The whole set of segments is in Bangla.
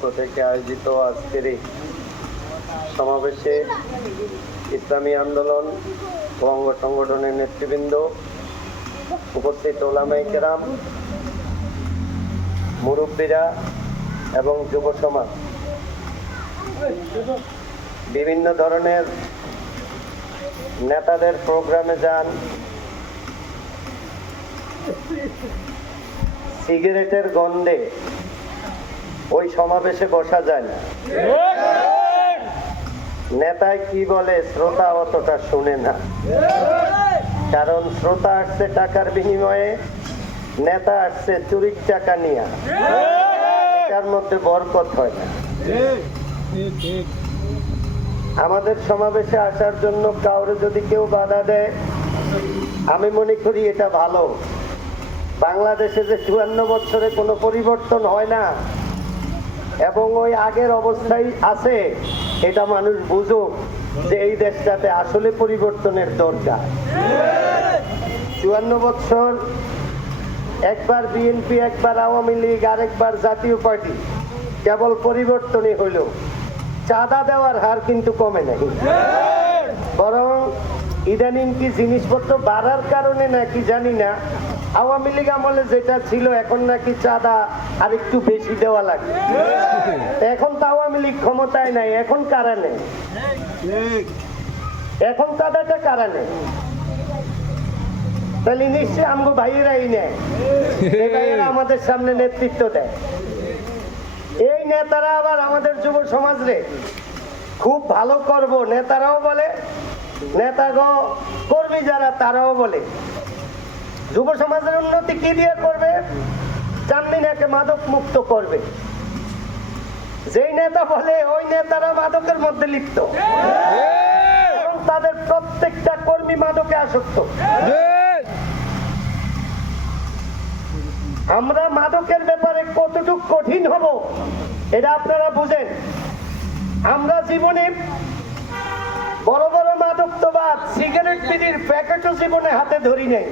পক্ষ থেকে আয়োজিত আজকের এই সমাবেশে ইসলামী আন্দোলন ও অঙ্গ সংগঠনের নেতৃবৃন্দ, উপস্থিত ওলামায়ে কেরাম, মুরব্বীরা এবং যুব সমাজ, বিভিন্ন ধরনের নেতাদের প্রোগ্রামে যান, সিগারেটের গন্ধে ওই সমাবেশে বসা যায় না। নেতায় কি বলে শ্রোতা অতটা শুনে না, কারণ শ্রোতা আসছে টাকার বিনিময়ে, নেতা আসছে চুরির টাকা নিয়ে, তার মধ্যে বরকত হয় না। আমাদের সমাবেশে আসার জন্য কাউরে যদি কেউ বাধা দেয়, আমি মনে করি এটা ভালো। বাংলাদেশে যে 54 বছরে কোনো পরিবর্তন হয় না এবং ওই আগের অবস্থায় আছে, এটা মানুষ বুঝুক যে এই দেশটাতে আসলে পরিবর্তনের দরকার। 54 বছর একবার বিএনপি, একবার আওয়ামী লীগ, আরেকবার জাতীয় পার্টি, কেবল পরিবর্তনই হইল, চাঁদা দেওয়ার হার কিন্তু কমে নাই। বরং ইদানিং কি জিনিসপত্র বাড়ার কারণে নাকি জানি না, আওয়ামী লীগ আমলে যেটা ছিল এখন নাকি চাঁদা আর একটু বেশি দেওয়া লাগে। এখন তো আওয়ামী লীগ ক্ষমতায় নাই, এখন কারা নেই? এখন চাঁদাটা কারা নেই? তাহলে নিশ্চয় আমগো ভাইয়েরাই নেয়, এই ভাইয়েরা আমাদের সামনে নেতৃত্ব দেয়। এই নেতারা আবার আমাদের যুব সমাজ রে খুব ভালো করব, নেতারাও বলে, নেতাগো কর্মী যারা তারাও বলে। যুব সমাজের উন্নতি কি দিয়ে করবে? চান্দিনাকে মাদক মুক্ত করবে। যেই নেতা বলে ওই নেতারা মাদকের মধ্যে লিপ্ত এবং তাদের প্রত্যেকটা কর্মী মাদকে আসক্ত। আমরা মাদকের ব্যাপারে কতটুকু কঠিন হব এটা আপনারা বুঝেন। আমরা জীবনে বড় বড় মাদকবাদ, সিগারেট, বিড়ির প্যাকেটও জীবনে হাতে ধরি নাই।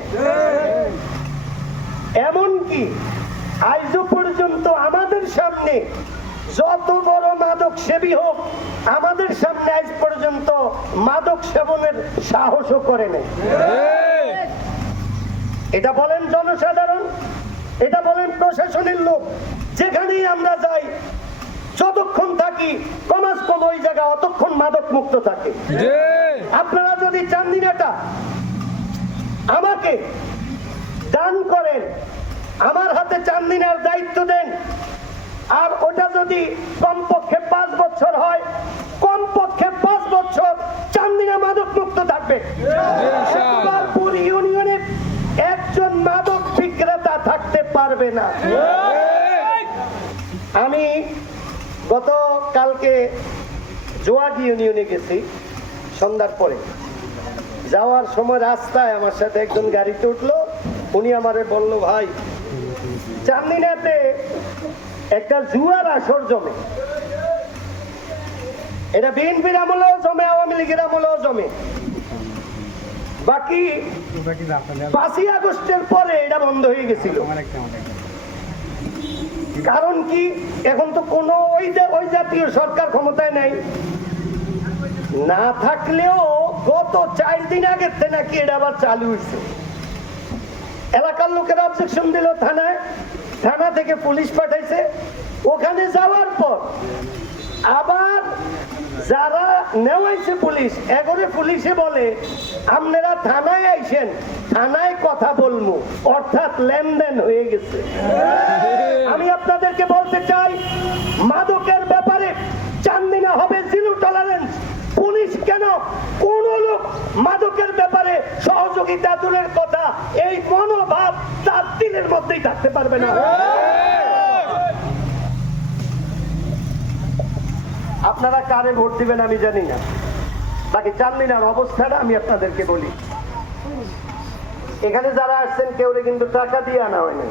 এমনকি আজও পর্যন্ত আমাদের সামনে যত বড় মাদক সেবী হোক, আমাদের সামনে আজ পর্যন্ত মাদক সেবনের সাহসও করে নাই। এটা বলেন জনসাধারণ, এটা বলেন প্রশাসনের লোক, যেখানেই আমরা যাই, যতক্ষণ থাকি কমাস কম ওই জায়গা অতক্ষণ মাদক মুক্ত থাকে। আপনারা যদি চান্দিনাটা আমাকে দান করেন, আমার হাতে চান্দিনার দায়িত্ব দেন, আর ওটা যদি কমপক্ষে 5 বছর হয়, কমপক্ষে 5 বছর চান্দিনা মাদক মুক্ত থাকবে। পুরী ইউনিয়নে একজন মাদক বিক্রেতা থাকতে পারবে না। আমি গত কালকে জোয়াগ ইউনিয়নে গেছি সন্ধ্যার পরে। যাওয়ার সময় রাস্তায় আমার সাথে একজন গাড়িতে উঠলো, উনি আমারে বলল, ভাই চান্দিনাতে একটা জুয়ার আসর জমে, এটা বিএনপির আমলেও জমে, আওয়ামী লীগের আমলেও জমে, বাকি 5ই আগস্টের পরে এটা বন্ধ হয়ে গেছিল। কারণ কি? এখন তো কোন ওই জাতীয় সরকার ক্ষমতায় নাই, না থাকলেও গত 4 দিন আগের থেকে নাকি এটা আবার চালু হয়েছে। এলাকার লোকেরা অবজেকশন দিল থানায়, থানা থেকে পুলিশ পাঠাইছে। ওখানে যাওয়ার পর আবার যারা নেওয়াইছে পুলিশ, এগরে পুলিশে বলে আপনারা থানায় আইসেন, থানায় কথা বলবো, অর্থাৎ লেনদেন হয়ে গেছে। আমি আপনাদেরকে বলতে চাই, মাদকের ব্যাপারে চান্দিনা হবে জিরো টলারেন্স। পুলিশ কেন, কোন লোক মাদকের ব্যাপারে সহযোগিতা দূরের কথা, এই মনোভাব তার দিনের মধ্যেই থাকতে পারবে না। আপনারা কারে ভোট দিবেন আমি জানি না, বাকি চান্দিনার অবস্থাটা আমি আপনাদেরকে বলি। এখানে যারা আসছেন কেউ কিন্তু টাকা দিয়ে আনা হয় না,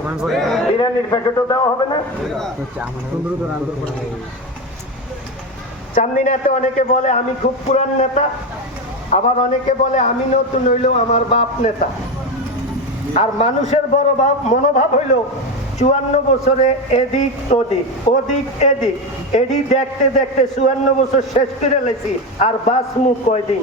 বিরিয়ানির প্যাকেটও দেওয়া হবে না। চান্দিনাতে অনেকে বলে আমি খুব পুরান নেতা, আবার অনেকে বলে আমি নতুন হইলেও আমার বাপ নেতা। আর মানুষের বড় মনোভাব হইল 54 বছরে এদিক ওদিক ওদিক এদিক এডি দেখতে দেখতে 54 বছর শেষ করে লেছি আর বাঁচমু কয়দিন।